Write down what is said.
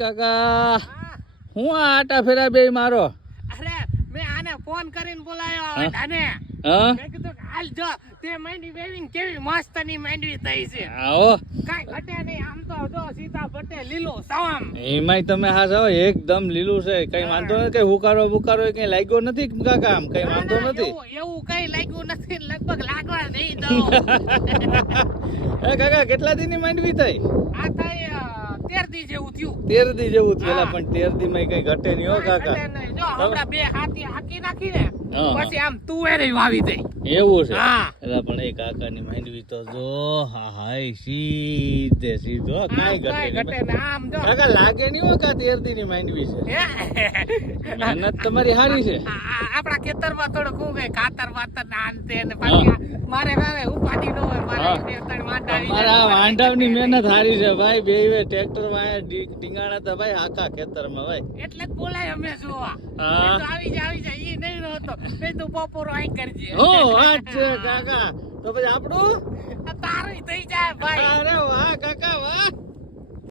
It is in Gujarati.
કાકા હું આ આટા ફેરા બે મારો. અરે મેં આને ફોન કરીને બોલાયો આને. મેં કીધું હાલ જો તે માંડવી વેવિંગ કેવી મસ્ત ની માંડવી થઈ છે. આવો કાઈ ઘટે નહીં આમ તો જો સીતા બટે લીલો સવામ. એમાંય તમે હા જાવ એકદમ લીલું છે, કઈ વાંધો નથી, કઈ હુકારો બુકારો કઈ લાગ્યો નથી કાકા, આમ કઈ વાંધો નથી. એવું કઈ લાગ્યું નથી, લગભગ લાગવા નહીં દઉં. એ કાકા કેટલા દી ની માંડવી થઈ? આ થઈ 13 દી જેવું થયું. 13 દી જેવું થયું, પણ 13 દી માં કઈ ઘટે નહીં હો કાકા. જો હમણાં બે હાથી હાકી નાખીને પછી આમ તુવેર વાવી દઈ. એવું છે? હા પણ એ કાકા ની માંડવી તો જો હા હાય સીધે સીધો કાઈ ઘટે ને આમ જો કાકા લાગે નહીં હો કા 13 દી ની માંડવી છે. મહેનત તમારી સારી છે. આપણા ખેતરમાં થોડું ખૂબ ખાતર વાતર નાન તે ને પાછી મારે હવે ઉપાડી ન હોય. મારા વાંઢાવની મહેનત સારી છે ભાઈ. બે ટ્રેક્ટર માં ટીંગાણા હતા ભાઈ આખા ખેતરમાં ભાઈ. એટલે જ બોલાય અમે જોવા. આવી જાય ઈ નહીં નહોતો. મેં તો બપોર આઈ કરજે. ઓ વાત છે કાકા. તો પછી આપણું